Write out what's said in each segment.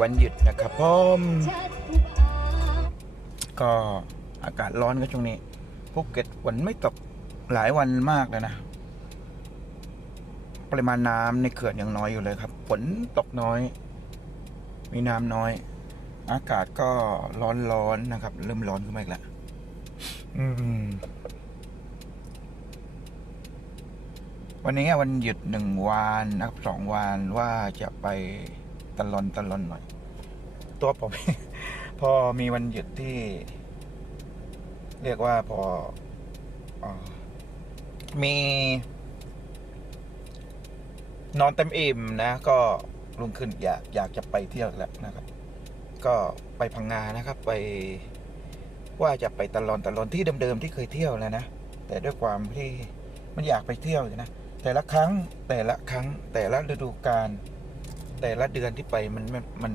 วันหยุดนะครับผมก็อากาศร้อนก็ช่วงนี้ภูเก็ตฝนไม่ตกหลายวันมากเลยนะ ปริมาณน้ำในเขื่อนยังน้อยอยู่เลยครับฝนตกน้อย มีน้ำน้อย อากาศก็ร้อนร้อนๆนะครับ เริ่มร้อนขึ้นมาอีกแล้วอืมวันนี้วันหยุดหนึ่งวันนะครับสองวันว่าจะไปตะลอนตะลอนหน่อย ตัวผม พอมีวันหยุดที่ เรียกว่าพออมี นอนเต็มอิ่มนะ ก็ลุงขึ้นอยากอยากจะไปเที่ยวแล้วนะครับ ก็ไปพังงานะครับ ไปว่าจะไปตะลอนตะลอนที่เดิมๆที่เคยเที่ยวแล้วนะแต่ด้วยความที่มันอยากไปเที่ยวอยู่นะแต่ละครั้งแต่ละครั้งแต่ละฤดูกาล แต่ละเดือนที่ไปมันมันมัน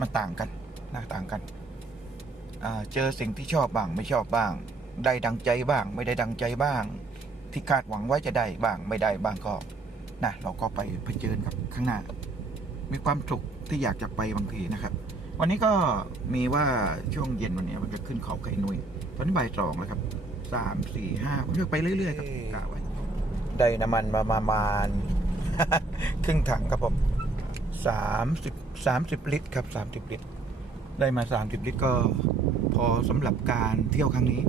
มันต่างกันนะต่างกันอ่าเจอสิ่งที่ชอบบ้างไม่ชอบบ้าง ได้ดังใจบ้าง ไม่ได้ดังใจบ้าง ที่คาดหวังไว้จะได้บ้างไม่ได้บ้างก็นะเราก็ไปเผชิญกับข้างหน้า มีความสุขที่อยากจะไปบางทีนะครับ วันนี้ก็มีว่าช่วงเย็นวันนี้มันจะขึ้นเขาไก่นุยตอนนี้บ่ายสองแล้วครับสามสี่ห้าผมจะไปเรื่อยๆครับกะไว้ได้น้ำมันมาประมาณครึ่งถังครับผม สามสิบสามสิบลิตรครับสามสิบลิตร ได้มาสามสิบลิตรก็พอสำหรับการเที่ยวครั้งนี้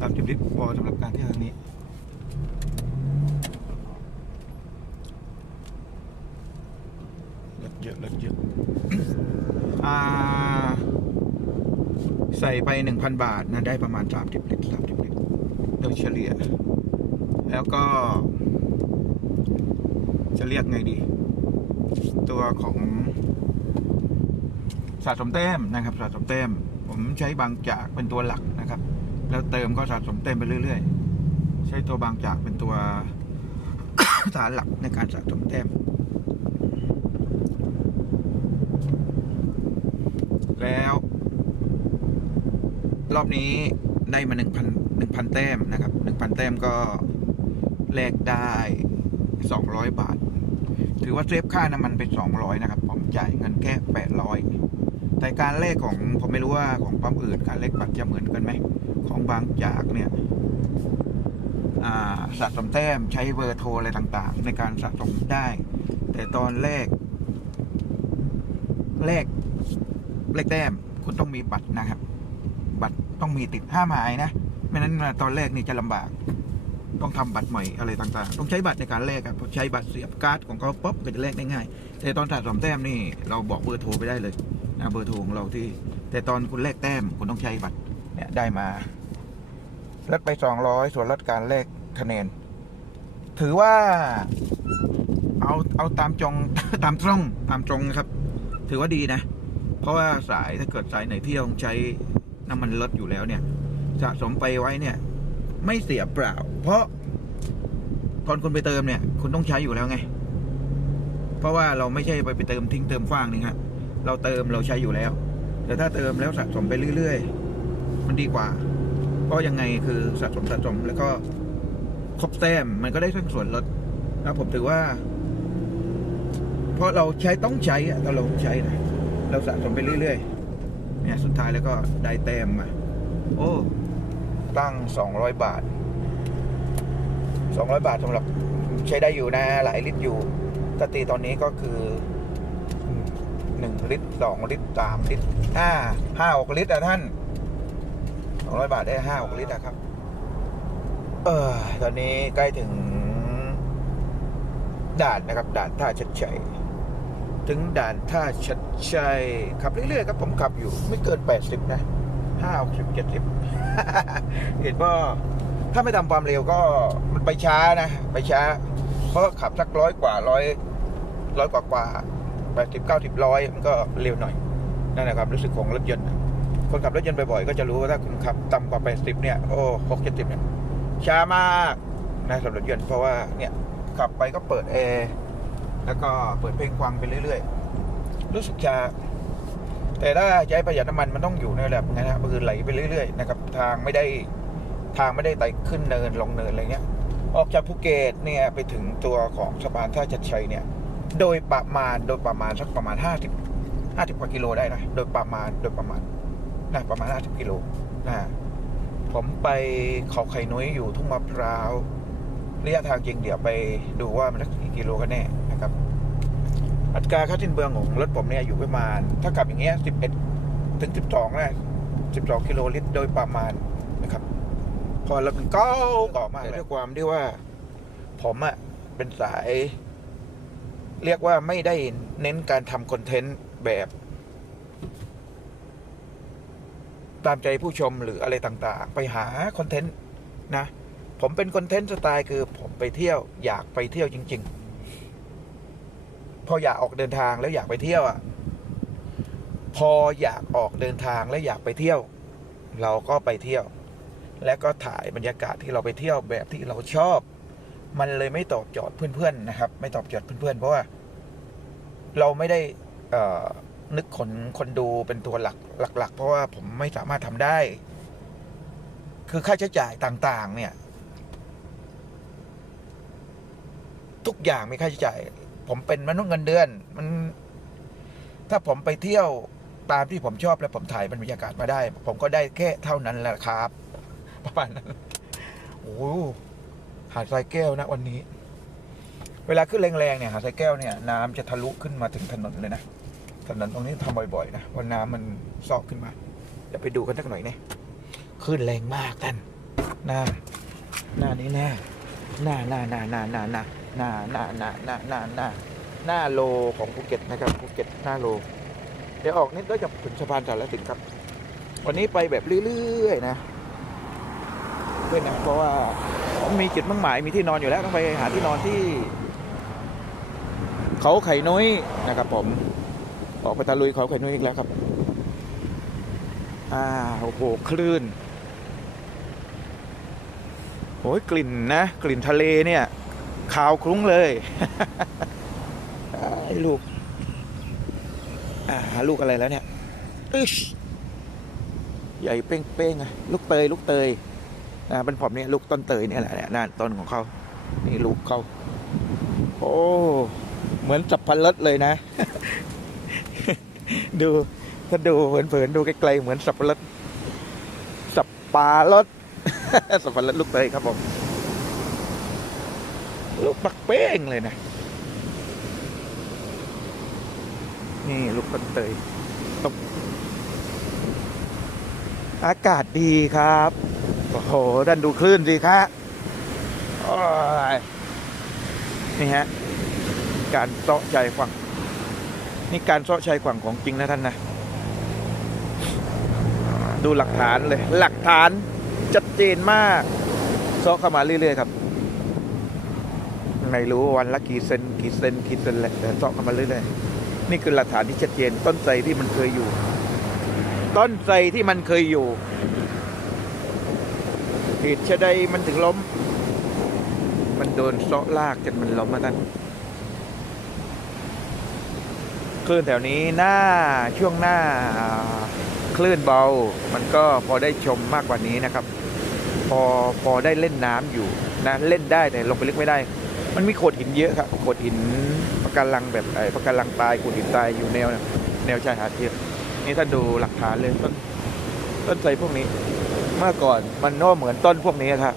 สามสิบลิตรพอสำหรับการเที่ยวครั้งนี้เยอะเยอะใส่ไปหนึ่งพันบาทนะได้ประมาณสามสิบลิตรสามสิบลิตรโดยเฉลี่ย แล้วก็จะเรียกไงดี ตัวของสะสมแต้มนะครับสะสมแต้ม ผมใช้บางจากเป็นตัวหลักนะครับ แล้วเติมก็สะสมแต้มไปเรื่อย ๆ ใช้ตัวบางจากเป็นตัวฐานหลักในการสะสมแต้ม แล้ว รอบนี้ได้มาหนึ่งพันหนึ่งพันแต้มนะครับหนึ่งพันแต้มก็แลกได้สองร้อยบาท ถือว่าเซฟค่าน้ำมันไปสองร้อยนะครับ ผมจ่ายเงินแค่แปดร้อยแต่การเลขของผมไม่รู้ว่าของปั๊มอื่นการเลขบัตรจะเหมือนกันไหม ของบางจากเนี่ยสะสมแต้มใช้เบอร์โทรอะไรต่างๆ ในการสะสมได้ แต่ตอนแรกเลขเลขแต้มคุณต้องมีบัตรนะครับ บัตรต้องมีติดห้าหมายนะ ไม่นั้นตอนแรกนี่จะลำบาก ต้องทำบัตรใหม่อะไรต่างๆ ต้องใช้บัตรในการแลกครับใช้บัตรเสียบการ์ดของเขาป๊อปก็จะแลกได้ง่าย แต่ตอนสะสมแต้มนี่เราบอกเบอร์โทรไปได้เลยนะเบอร์โทรของเราที่ แต่ตอนคุณแลกแต้มคุณต้องใช้บัตรเนี่ยได้มาลดไปสองร้อยส่วนลดการแลกคะแนน ถือว่า เอาเอาตามจงตามตรงตามตรงครับ ถือว่าดีนะ เพราะว่าสายถ้าเกิดสายไหนที่ต้องใช้น้ำมันลดอยู่แล้วเนี่ยสะสมไปไว้เนี่ย ไม่เสียเปล่า เพราะตอนคุณไปเติมเนี่ย คุณต้องใช้อยู่แล้วไง เพราะว่าเราไม่ใช่ไปไปเติมทิ้งเติมฟางนี่ครับเราเติมเราใช้อยู่แล้ว แต่ถ้าเติมแล้วสะสมไปเรื่อยๆ มันดีกว่าเพราะยังไงคือสะสมสะสมแล้วก็ครบแต้มมันก็ได้ทั้งส่วนลดนะผมถือว่า เพราะเราใช้ต้องใช้อะถ้าเราใช้นะเราสะสมไปเรื่อยๆเนี่ยสุดท้ายแล้วก็ได้แต้มมาโอ้ ตั้งสองร้อยบาทสองร้อยบาทสำหรับใช้ได้อยู่นะ หลายลิตรอยู่ถ้าตีตอนนี้ก็คือหนึ่งลิตรสองลิตรสามลิตรห้าห้าหกลิตรอะท่านสองร้อยบาทได้ห้าหกลิตรอะครับ เออตอนนี้ใกล้ถึงด่านนะครับ ด่านท่าชัดชัยถึงด่านท่าชัดชัยขับเรื่อยๆครับผมขับอยู่ไม่เกินแปดสิบนะ ห้าหกสิบเจ็ดสิบเห็นว่าถ้าไม่ทำความเร็วก็มันไปช้านะ ไปช้า เพราะขับสักร้อยกว่าร้อยร้อยกว่ากว่าแปดสิบเก้าสิบร้อยมันก็เร็วหน่อยนั่นแหละความรู้สึกของรถยนต์คนขับรถยนต์บ่อยๆก็จะรู้ว่าถ้าคุณขับต่ำกว่าแปดสิบเนี่ยโอ้หกเจ็ดสิบเนี่ยช้ามากนะสำหรับรถยนต์เพราะว่าเนี่ยขับไปก็เปิดแอร์แล้วก็เปิดเพลงฟังไปเรื่อยๆ รู้สึกช้า แต่ถ้าใช้ประหยัดน้ำมันมันต้องอยู่ในระดับนั้นนะคือไหลไปเรื่อยๆนะครับทางไม่ได้ทางไม่ได้ไต่ขึ้นเนินลงเนินอะไรเงี้ยออกจากภูเก็ตเนี่ยไปถึงตัวของสะพานท่าชัดชัยเนี่ย โดยประมาณโดยประมาณสักประมาณห้าสิบห้าสิบกว่ากิโลได้นะโดยประมาณโดยประมาณนะประมาณห้าสิบกิโลนะผมไปเขาไข่นุ้ยอยู่ทุ่งมะพร้าวระยะทางจริงเดี๋ยวไปดูว่ามันสักกี่กิโลกันแน่ อัตราค่าสิ้นเปลืองของรถผมเนี่ยอยู่ประมาณ ถ้ากลับอย่างเงี้ยสิบเอ็ดถึงสิบสองนะสิบสองกิโลลิตรโดยประมาณนะครับ พอรถมันเก้าต่อมากเลยด้วยความที่ว่า ผมอะเป็นสาย เรียกว่าไม่ได้เน้นการทำคอนเทนต์แบบ ตามใจผู้ชมหรืออะไรต่าง ๆ ไปหาคอนเทนต์นะ ผมเป็นคอนเทนต์สไตล์คือผมไปเที่ยวอยากไปเที่ยวจริง ๆ พออยากออกเดินทางแล้วอยากไปเที่ยวอะ พออยากออกเดินทางแล้วอยากไปเที่ยว เราก็ไปเที่ยว และก็ถ่ายบรรยากาศที่เราไปเที่ยวแบบที่เราชอบ มันเลยไม่ตอบโจทย์เพื่อนๆนะครับ ไม่ตอบโจทย์เพื่อนๆเพราะว่า เราไม่ได้นึกคนคนดูเป็นตัวหลักหลัก ๆ เพราะว่าผมไม่สามารถทำได้ คือค่าใช้จ่ายต่าง ๆ เนี่ย ทุกอย่างมีค่าใช้จ่าย ผมเป็นมนุษย์เงินเดือน มัน ถ้าผมไปเที่ยวตามที่ผมชอบแล้วผมถ่ายบรรยากาศมาได้ ผมก็ได้แค่เท่านั้นแหละครับ ประมาณนั้นโอ้โหหาดทรายแก้วนะวันนี้ เวลาขึ้นแรงๆเนี่ยหาดทรายแก้วเนี่ยน้ำจะทะลุขึ้นมาถึงถนนเลยนะถนนตรงนี้ทำบ่อยๆนะเพราะน้ำมันซอกขึ้นมาเดี๋ยวไปดูกันสักหน่อยเนี่ยขึ้นแรงมากท่านหน้าหน้านี้แน่หน้าหน้าหน้าหน้าหน้าหน้า หน้าหน้าหน้าหน้าหน้าหน้าหน้าโลของภูเก็ตนะครับภูเก็ตหน้าโล เดี๋ยวออกนิดก็จะถึงสะพานสารสินครับ วันนี้ไปแบบเรื่อยๆนะเพื่อนนะเพราะว่าผมมีจุดมุ่งหมายมีที่นอนอยู่แล้วต้องไปหาที่นอนที่ เขาไข่นุ้ยนะครับผมออกไปตะลุยเขาไข่นุ้ยอีกแล้วครับอ่าโอ้โหคลื่นโอ้ยกลิ่นนะ กลิ่นทะเลเนี่ย ขาวคลุ้งเลยไอ้ลูกหาลูกอะไรแล้วเนี่ยอึชใหญ่เป้งๆอะลูกเตยลูกเตยนะเป็นผมเนี่ยลูกต้นเตยเนี่ยแหละเนี่ยนั่นต้นของเขานี่ลูกเขาโอ้เหมือนสับพันรดเลยนะ ดูถ้าดูเผินๆดูไกลๆเหมือนสับปะรดสับปะรดสับปะรดลูกเตยครับผม ลูกปักเป้งเลยนะ นี่ลูกต้นเตยตบอากาศดีครับ โอ้โหดันดูคลื่นสิครับโอ้ยนี่ฮะ การเซาะใจฝั่ง นี่การเซาะใจฝั่งของจริงนะท่านนะ ดูหลักฐานเลย หลักฐานชัดเจนมากเซาะเข้ามาเรื่อยๆครับ ไม่รู้วันละกี่เซนกี่เซนกี่เซนแหละแต่เซาะเข้ามาเรื่อยๆนี่คือหลักฐานที่ชัดเจนต้นไทรที่มันเคยอยู่ ต้นไทรที่มันเคยอยู่เหตุชะใดมันถึงล้ม มันโดนเซาะลากจนมันล้มมาท่านคลื่นแถวนี้หน้าช่วงหน้าคลื่นเบา มันก็พอได้ชมมากกว่านี้นะครับ พอพอได้เล่นน้ำอยู่นะเล่นได้แต่ลงไปลึกไม่ได้ มันมีโขดหินเยอะครับโขดหินปะการังแบบไอ้ปะการังตายโขดหินตายอยู่แนวแนวชายหาดเทียบนี่ท่านดูหลักฐานเลยต้นต้นไทรพวกนี้ เมื่อก่อนมันก็เหมือนต้นพวกนี้ครับ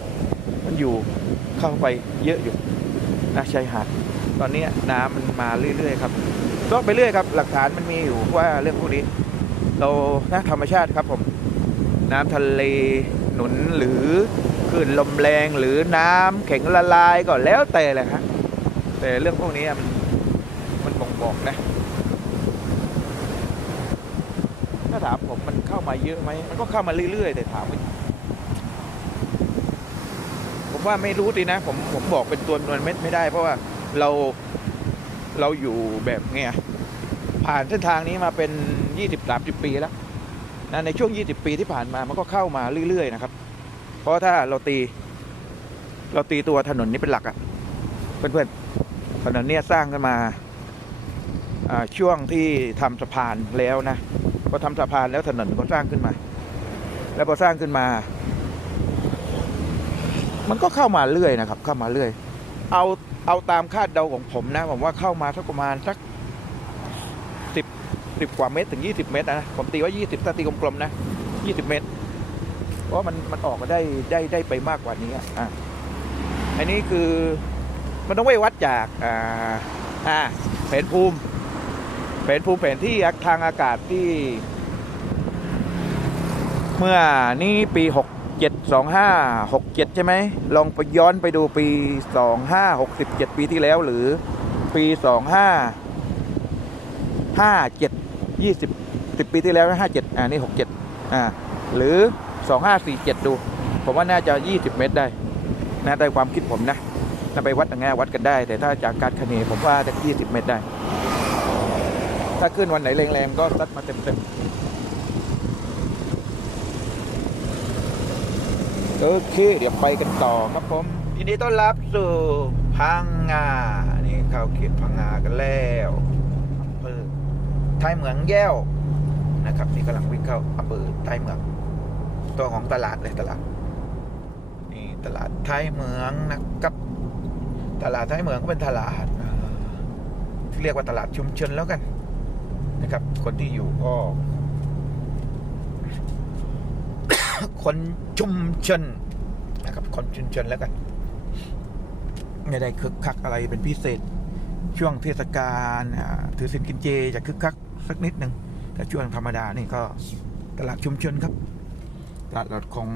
มันอยู่เข้าไปเยอะอยู่นะชายหาดตอนนี้น้ำมันมาเรื่อยๆครับก็ไปเรื่อยครับ หลักฐานมันมีอยู่ว่าเรื่องพวกนี้ เรานะธรรมชาติครับผม น้ำทะเลหนุนหรือ คลื่นลมแรงหรือน้ำแข็งละลายก็แล้วแต่แหละฮะแต่เรื่องพวกนี้มันมันบ่งบอกนะถ้าถามผมมันเข้ามาเยอะไหมมันก็เข้ามาเรื่อยๆ แต่ถามว่าผมว่าไม่รู้ดีนะ ผมผมบอกเป็นตัวนวลเม็ดไม่ได้ เพราะว่าเราเราอยู่แบบเงี้ยผ่านเส้นทางนี้มาเป็นยี่สิบสามสิบปีแล้วนะในช่วงยี่สิบปีที่ผ่านมามันก็เข้ามาเรื่อยๆนะครับ ราะถ้าเราตี เราตีตัวถนนนี้เป็นหลักอะเพื่อนๆถนนเนี้ยสร้างขึ้นมาช่วงที่ทำสะพานแล้วนะพอทำสะพานแล้วถนนก็สร้างขึ้นมา แล้วพอสร้างขึ้นมา มันก็เข้ามาเรื่อยนะครับ เข้ามาเรื่อย เอาเอาตามคาดเดาของผมนะผมว่าเข้ามาสักประมาณสักสิบสิบกว่าเมตรถึงยี่สิบเมตรนะผมตีว่ายี่สิบถ้าตีกลมๆนะยี่สิบเมตร เพราะมันมันออกมาได้ได้ได้ไปมากกว่านี้อะอะอันนี้คือมันต้องไปวัดจากอ่าอ่าแผนภูมิแผนภูมิแผนที่ทางอากาศที่ เมื่อนี่ปีหกเจ็ดสองห้าหกเจ็ดใช่ไหมลองไปย้อนไปดูปีสองห้าหกสิบเจ็ดปีที่แล้วหรือปีสองห้าห้าเจ็ดยี่สิบสิบปีที่แล้วห้าเจ็ดอ่านี่หกเจ็ดอ่าหรือ 2547 ดู ผมว่าน่าจะ 20 เมตรได้นะได้ความคิดผมนะถ้าไปวัดอย่างเงี้ยวัดกันได้ แต่ถ้าจากการคเนผมว่าจะ20 เมตรได้ ถ้าขึ้นวันไหนแรงๆก็ซัดมาเต็มๆโอเค เดี๋ยวไปกันต่อครับผมยินดีต้อนรับสู่พังงา นี่เข้าเขตพังงากันแล้วอำเภอท้ายเหมืองแย้วนะครับ นี่กำลังวิ่งเข้าอำเภอท้ายเหมือง ตัวของตลาดเลยตลาดนี่ตลาดท้ายเหมืองนะครับ ตลาดท้ายเหมืองก็เป็นตลาดที่เรียกว่าตลาดชุมชนแล้วกันนะครับ คนที่อยู่ก็ คนชุมชนนะครับ คนชุมชนแล้วกันไม่ได้คึกคักอะไรเป็นพิเศษ ช่วงเทศกาลถือศีลกินเจจะคึกคักสักนิดหนึ่งแต่ช่วงธรรมดานี่ก็ตลาดชุมชนครับ ตลาดของ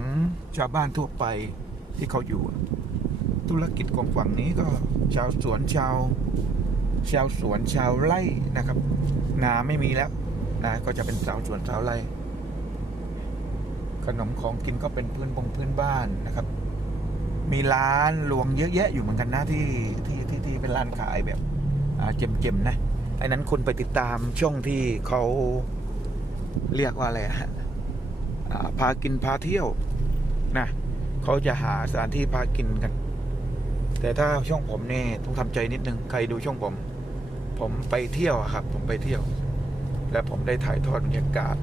ชาวบ้านทั่วไปที่เขาอยู่ ธุรกิจของฝั่งนี้ก็ชาวสวนชาว ชาวสวนชาวไร่นะครับ นาไม่มีแล้วนะก็จะเป็นชาวสวนชาวไร่ ขนมของกินก็เป็นพื้นบงพื้นบ้านนะครับ มีร้านรวงเยอะแยะอยู่เหมือนกันนะที่ที่ที่ที่เป็นร้านขายแบบอ่าเจมนะไอ้นั้นคุณไปติดตามช่องที่เขาเรียกว่าอะไรฮะ พากินพาเที่ยวนะเขาจะหาสถานที่พากินกัน แต่ถ้าช่องผมเนี่ยต้องทำใจนิดนึงใครดูช่องผม ผมไปเที่ยวอะครับ ผมไปเที่ยว และผมได้ถ่ายทอดบรรยากาศ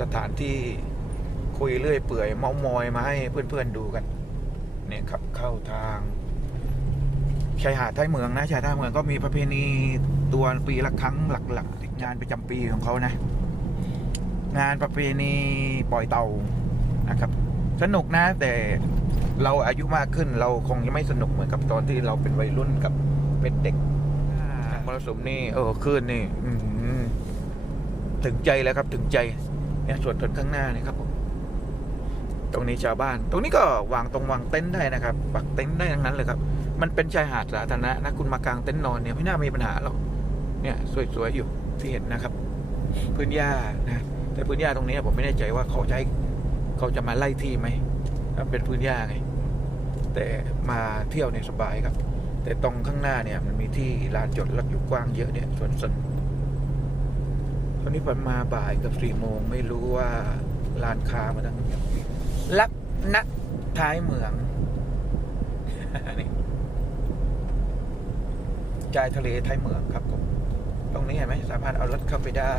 สถานที่คุยเรื่อยเปื่อยเมามอยมาให้เพื่อนๆดูกัน เนี่ยครับเข้าทางชายหาดท้ายเมืองนะชายหาดท้ายเมืองก็มีประเพณีตัวปีละครั้งหลักๆงานประจำปีของเขานะ งานประเพณีปล่อยเตานะครับ สนุกนะแต่เราอายุมากขึ้นเราคงจะไม่สนุกเหมือนกับตอนที่เราเป็นวัยรุ่นกับเป็นเด็กมรสุมนี่เออคลื่นนี่อื้อหือถึงใจแล้วครับถึงใจเนี่ยส่วนถนนข้างหน้านี่ครับผมตรงนี้ชาวบ้าน ตรงนี้ก็วางตรงวางเต็นท์ได้นะครับปักเต็นท์ได้ทั้งนั้นเลยครับ มันเป็นชายหาดสาธารณะนะคุณมากางเต็นท์นอนเนี่ยไม่น่ามีปัญหาหรอกเนี่ย สวยๆอยู่ที่เห็นนะครับ พื้นหญ้านะ แต่พื้นหญ้าตรงนี้ผมไม่แน่ใจว่าเขาจะให้เขาจะมาไล่ที่ไหมเป็นพื้นหญ้าไง แต่มาเที่ยวเนี่ยสบายครับ แต่ตรงข้างหน้าเนี่ยมันมีที่ลานจอดรถอยู่กว้างเยอะเนี่ยสวนสนตอนนี้ผมมาบ่ายกับสี่โมงไม่รู้ว่าลานค้ามาทั้งยังลักณท้ายเมืองนี่ชายทะเลท้ายเมืองครับผม ตรงนี้เห็นไหมสามารถเอารถเข้าไปได้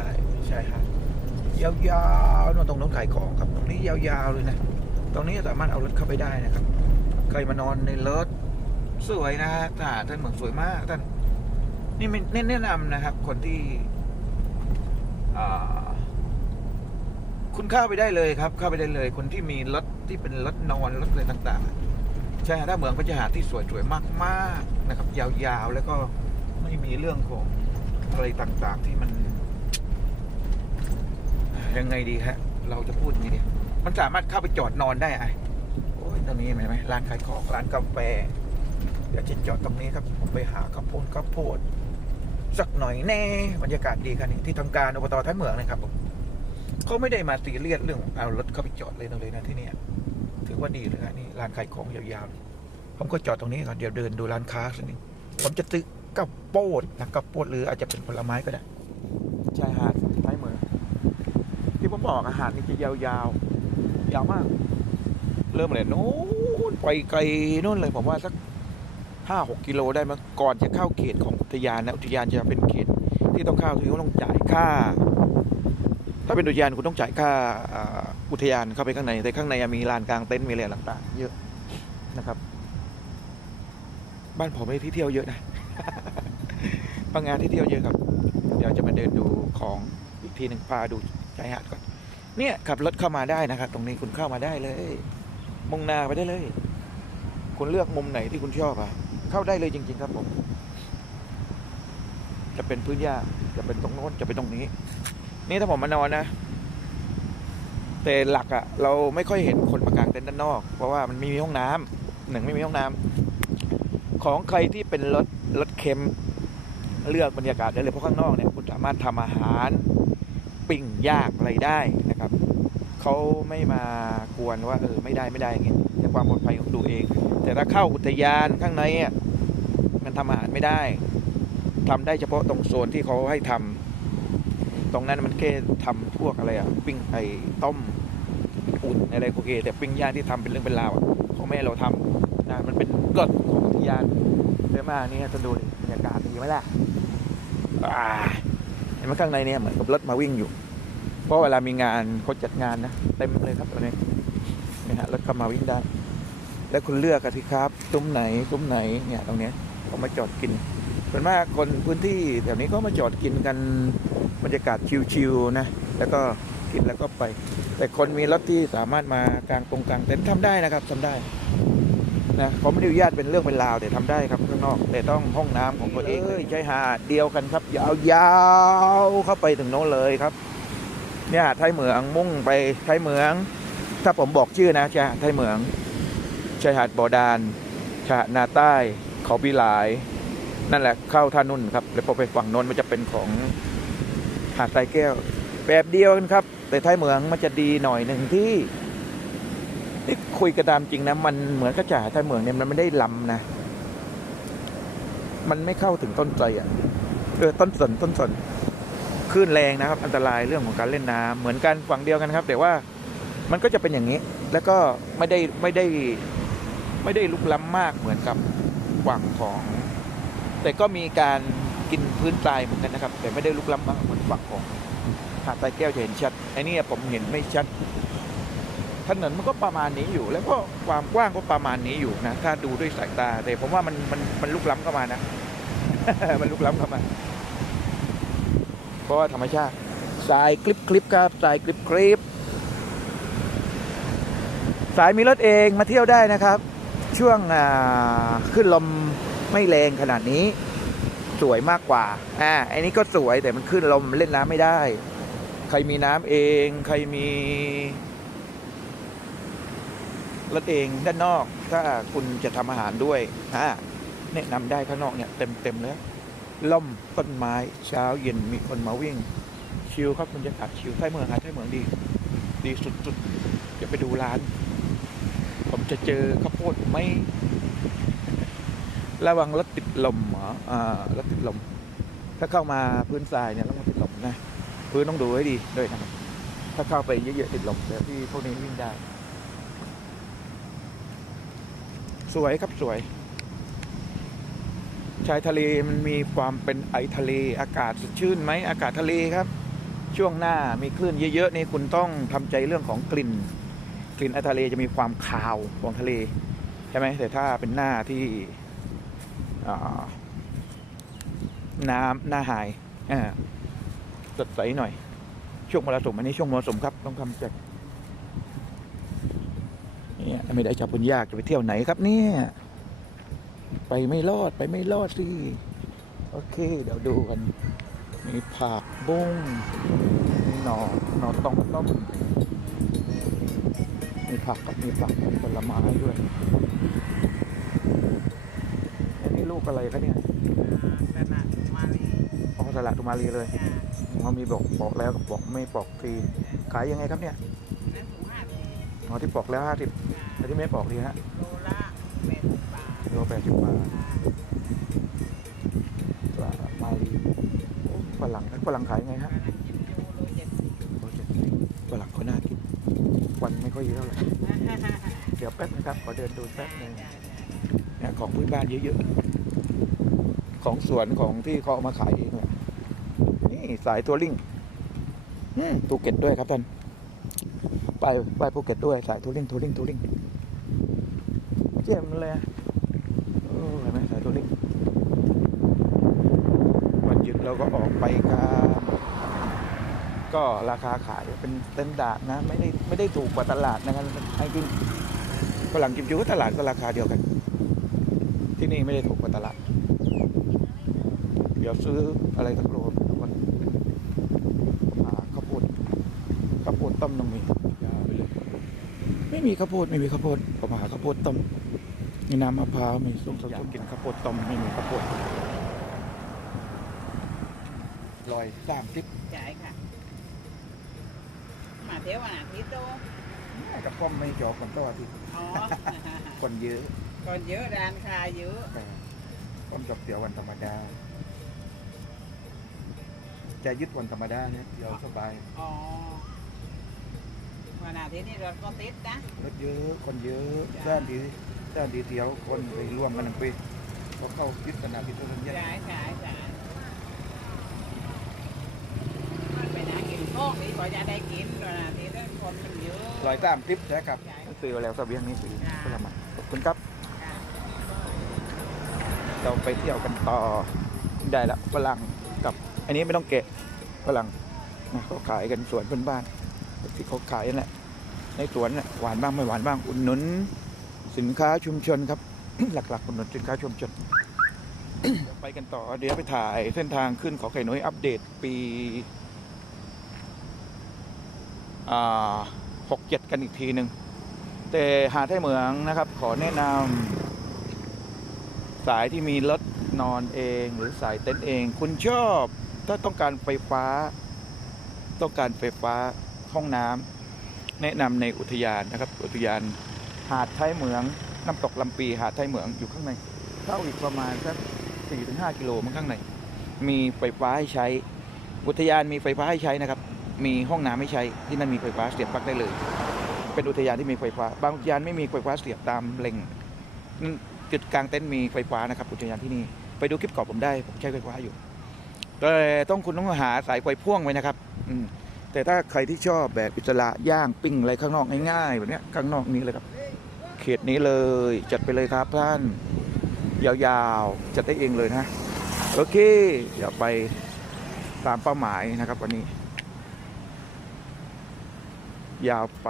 ใช่ครับ ยาวๆนู่นตรงนู้นขายของครับ ตรงนี้ยาวๆเลยนะ ตรงนี้สามารถเอารถเข้าไปได้นะครับ ใครมานอนในรถสวยนะฮะท่าท่านเหมืองสวยมากท่าน นี่ไม่แนะนำนะครับ คนที่คุณเข้าไปได้เลยครับ เข้าไปได้เลย คนที่มีรถที่เป็นรถนอนรถอะไรต่างๆใช่ถ้าเมืองก็จะหาที่สวยๆมากๆนะครับ ยาวๆแล้วก็ไม่มีเรื่องของอะไรต่างๆ ที่มัน ยังไงดีฮะ เราจะพูดยังไงดีมันสามารถเข้าไปจอดนอนได้ไอ้โอ้ยตรงนี้เห็นไหมร้านขายของร้านกาแฟ เดี๋ยวจะจอดตรงนี้ครับผมไปหาข้าวโพดข้าวโพดสักหน่อยแน่บรรยากาศดีครับนี่ที่ทำการอบตท้ายเหมืองนะครับผมเขาไม่ได้มาตีเลียดเรื่องเอารถเข้าไปจอดเลยนะเลยนะที่นี่ถือว่าดีเลยครับนี่ร้านขายของยาวๆผมก็จอดตรงนี้ก่อนเดี๋ยวเดินดูร้านค้าสักนิดผมจะซื้อข้าวโพดนะข้าวโพดหรืออาจจะเป็นผลไม้ก็ได้ชายหาดท้ายเมืองที่ผม บอกอาหารนี่จะยาวๆยาวมาก เริ่มเลยโน้นไปไกลโน่นเลยผมว่าสักห้าหกกิโลได้มั้งก่อนจะเข้าเขตของอุทยานนะอุทยานจะเป็นเขต ที่ต้องเข้าคือต้องจ่ายค่า ถ้าเป็นอุทยานคุณต้องจ่ายค่าอ่าอุทยานเข้าไปข้างในแต่ข้างในมีลานกลางเต็นท์มีอะไรต่างๆ เยอะนะครับ บ้านผมไม่ที่เที่ยวเยอะนะบางงานที่เที่ยวเยอะครับ เดี๋ยวจะมาเดินดูของอีกทีหนึ่งพาดูชายหาดก่อน เนี่ยขับรถเข้ามาได้นะครับ ตรงนี้คุณเข้ามาได้เลย มุ่งหน้าไปได้เลย คุณเลือกมุมไหนที่คุณชอบอะเข้าได้เลยจริง ๆ ครับผม จะเป็นพื้นหญ้าจะเป็นตรงโน้นจะเป็นตรงนี้ นี่ถ้าผมมานอนนะแต่หลักอะเราไม่ค่อยเห็นคนมากางเต็นท์ด้านนอก เพราะว่ามันไม่มีห้องน้ำหนึ่งไม่มีห้องน้ำของใครที่เป็นรถรถเค็มเลือกบรรยากาศได้เลยเพราะข้างนอกเนี่ยคุณสามารถทำอาหาร ปิ้งยางอะไรได้นะครับเขาไม่มากวนว่าเออไม่ได้ไม่ได้อย่างเงี้ยแต่ความปลอดภัยของดูเอง แต่ถ้าเข้าอุทยานข้างในอะมันทำอาหารไม่ได้ทำได้เฉพาะตรงโซนที่เขาให้ทำตรงนั้นมันแค่ทำพวกอะไรอะปิ้งไอ้ต้มอุ่นอะไรโอเค แต่ปิ้งย่างที่ทำเป็นเรื่องเป็นราวอะเขาไม่ให้เราทำนะมันเป็นกฎของอุทยานเดินมากนี่จะดูดิบรรยากาศดีไหมล่ะอ่า ห็นไหมข้างในเนี่ยเหมือนกับรถมาวิ่งอยู่ เพราะเวลามีงานเขาจัดงานนะเต็มเลยครับตอนนี้นี่ฮะรถเข้ามาวิ่งได้ แล้วคุณเลือกกันสิครับซุ้มไหนซุ้มไหนเนี่ยตรงนี้เขามาจอดกินส่วนมากคนพื้นที่แถวนี้ก็มาจอดกินกันบรรยากาศชิวๆนะแล้วก็กินแล้วก็ไป แต่คนมีรถที่สามารถมากลางตรงกลางเต็นท์ทำได้นะครับทำได้ นะเขาไม่ได้อนุญาตเป็นเรื่องเป็นราวแต่ทำได้ครับข้างนอก แต่ต้องห้องน้ำของตัวเองเลยใช้หาดเดียวกันครับ ยาวๆเข้าไปถึงโน้นเลยครับ เนี่ยไทยเหมืองมุ่งไปไทยเหมือง ถ้าผมบอกชื่อนะชายหาดไทยเหมืองชายหาดบอดานชายหาดนาใต้เขาพิหลาย นั่นแหละเข้าท่านุ่นครับ แล้วพอไปฝั่งโน้นมันจะเป็นของหาดทรายแก้ว แบบเดียวกันครับ แต่ไทยเหมืองมันจะดีหน่อยหนึ่งที่นี่ คุยกันตามจริงนะ มันเหมือนกระจ่าไทยเหมืองเนี่ยมันไม่ได้ลำนะ มันไม่เข้าถึงต้นใจอะเออต้นสนต้นสนคลื่นแรงนะครับ อันตรายเรื่องของการเล่นน้ำเหมือนกันฝั่งเดียวกันครับ แต่ว่ามันก็จะเป็นอย่างนี้ แล้วก็ไม่ได้ไม่ได้ ไม่ได้ลุกล้ำมากเหมือนกับฝั่งของ แต่ก็มีการกินพื้นทรายเหมือนกันนะครับ แต่ไม่ได้ลุกล้ำมากเหมือนฝั่งของหาดทรายแก้วจะเห็นชัดไอ้นี่ผมเห็นไม่ชัด ถนนมันก็ประมาณนี้อยู่ แล้วก็ความกว้างก็ประมาณนี้อยู่นะ ถ้าดูด้วยสายตา แต่ผมว่ามันมันมันลุกล้ำเข้ามานะ มันลุกล้ำเข้ามา เพราะว่าธรรมชาติสายคลิปคลิปครับสายคลิปคลิปสายมีรถเองมาเที่ยวได้นะครับ ช่วงขึ้นลมไม่แรงขนาดนี้ สวยมากกว่าอ่าไอ้นี้ก็สวยแต่มันขึ้นลมเล่นน้ำไม่ได้ ใครมีน้ำเอง ใครมี รถเองด้านนอกถ้าคุณจะทำอาหารด้วยอ่าแนะนำได้ข้างนอกเนี่ยเต็มเต็มๆเลยล่มต้นไม้เช้าเย็นมีคนมาวิ่ง ชิลครับบรรยากาศชิลใต้เมืองหาดใต้เมืองดี ดีสุดๆจะไปดูร้าน ผมจะเจอข้าวโพดไหมระวังรถติดลมเหรออ่ารถติดลม ถ้าเข้ามาพื้นทรายเนี่ยต้องมาติดลมนะ พื้นต้องดูให้ดีด้วยนะถ้าเข้าไปเยอะๆติดลมแต่ที่พวกนี้วิ่งได้ สวยครับสวย ชายทะเลมันมีความเป็นไอทะเล อากาศสดชื่นไหมอากาศทะเลครับ ช่วงหน้ามีคลื่นเยอะๆนี่คุณต้องทำใจเรื่องของกลิ่น กลิ่นไอทะเลจะมีความคาวของทะเลใช่ไหมแต่ถ้าเป็นหน้าที่น้ำหน้าหายอ่าสดใสหน่อย ช่วงมรสุมอันนี้ช่วงมรสุมครับต้องทำใจ เนี่ยไม่ได้จับคนยากจะไปเที่ยวไหนครับเนี่ยไปไม่รอดไปไม่รอดสิโอเค เดี๋ยวดูกัน มีผักบุ้งมีหน่อหน่อตองต้มมีผักกับมีผักมีผลไม้ด้วยอันนี้ลูกอะไรคะเนี่ยขนาดมาลีอ๋อสละตุมารีเลยเขามีบอกบอกแล้วกับบอกไม่บอกฟรีขายยังไงครับเนี่ยนั่นถุงห้าสิบ อ๋อที่บอกแล้วห้าสิบแต่ที่ไม่บอกดีฮะโลละแปดสิบบาทโลแปดสิบบาทสละมารีฝรั่งฝรั่งขายยังไงฮะโลเจ็ดสิบโอ้เจ็ดสิบฝรั่งเขาน่ากินวันไม่ค่อยเยอะเท่าไหร่เดี๋ยวแป๊บนะครับขอเดินดูแป๊บหนึงเนี่ยของพื้นบ้านเยอะๆของสวนของที่เขาเอามาขายเองเนี่ยนี่สายทัวริงอืมภูเก็ตด้วยครับท่าน ไปไปภูเก็ตด้วยสายทัวริงทัวริงทัวริงเจ๋มเลยอะโอโอ้เห็นไหมสายตัวเล็กวันหยุดเราก็ออกไปกันก็ราคาขายเป็นเต็นดาร์ดนะ ไม่ได้ไม่ได้ถูกกว่าตลาดนะครับไอ้จริงฝรั่งกิมจูก็ตลาดก็ราคาเดียวกัน ที่นี่ไม่ได้ถูกกว่าตลาด เดี๋ยวซื้ออะไรสักโลทุกคนหาข้าวโพดข้าวโพดต้มต้องมียาวไปเลย ไม่มีข้าวโพดไม่มีข้าวโพดผมหาข้าวโพดต้มมีน้ำมะพร้าวมีส้มอยากกินข้าวโพดต้มไม่มีข้าวโพดลอยสามทิปจ่ายค่ะ มาเที่ยววันอาทิตย์โตกับป้อมไม่จอคนตัวที่อ๋อคนเยอะ คนเยอะร้านค้าเยอะแต่ป้อมจบเดี๋ยววันธรรมดาจะยึดวันธรรมดาเนี่ยเดี๋ยวสบาย อ๋อ วันอาทิตย์นี่รถก็ติดนะรถเยอะคนเยอะด้านดีด้านดีเดียวคนไปรวมกันทั้งปีพอเข้ายึดสนามบินตัวนี้จ่ายจ่ายจ่ายมันไปนะกินข้องนี่พอจะได้กินวันอาทิตย์นั้นคนมันเยอะลอยตามทริปนะครับจ่ายซื้อแล้วเสบียงนี่ซื้อจ้าผลไม้ขอบคุณครับค่ะเราไปเที่ยวกันต่อได้ละฝรั่งกับ อันนี้ไม่ต้องเกะฝรั่งนะเขาขายกันสวนเพื่อนบ้าน ที่เขาขายนั่นแหละในสวนน่ะหวานบ้างไม่หวานบ้างอุดหนุน สินค้าชุมชนครับ หลักๆอุดหนุนสินค้าชุมชนไปกันต่อเดี๋ยวไปถ่ายเส้นทางขึ้นเขาไข่น้อยอัปเดตปีหกเจ็ดกันอีกทีหนึ่งแต่หาดไทเหมืองนะครับ ขอแนะนำสายที่มีรถนอนเองหรือสายเต็นท์เอง คุณชอบ ถ้าต้องการไฟฟ้า ต้องการไฟฟ้า ห้องน้ำแนะนำในอุทยานนะครับ อุทยานหาดไทยเหมือง น้ำตกลำปีหาดไทยเหมืองอยู่ข้างในเข้าอีกประมาณสักสี่ถึงห้ากิโลมันข้างในมีไฟฟ้าให้ใช้ อุทยานมีไฟฟ้าให้ใช้นะครับ มีห้องน้ำให้ใช้ที่นั่นมีไฟฟ้าเสียบปลั๊กได้เลย เป็นอุทยานที่มีไฟฟ้า บางอุทยานไม่มีไฟฟ้าเสียบตามเล็งจุดกลางเต็นท์มีไฟฟ้านะครับ อุทยานที่นี่ไปดูคลิปก่อนผมได้ผมใช้ไฟฟ้าอยู่แต่ต้องคุณต้องหาสายไฟพ่วงไว้นะครับ อืม แต่ถ้าใครที่ชอบแบบอิสระย่างปิ้งอะไรข้างนอกง่ายๆแบบนี้ข้างนอกนี้เลยครับ เขตนี้เลยจัดไปเลยครับท่าน ยาวๆจัดได้เองเลยนะ โอเคเดี๋ยวไปตามเป้าหมายนะครับวันนี้ ยาวไป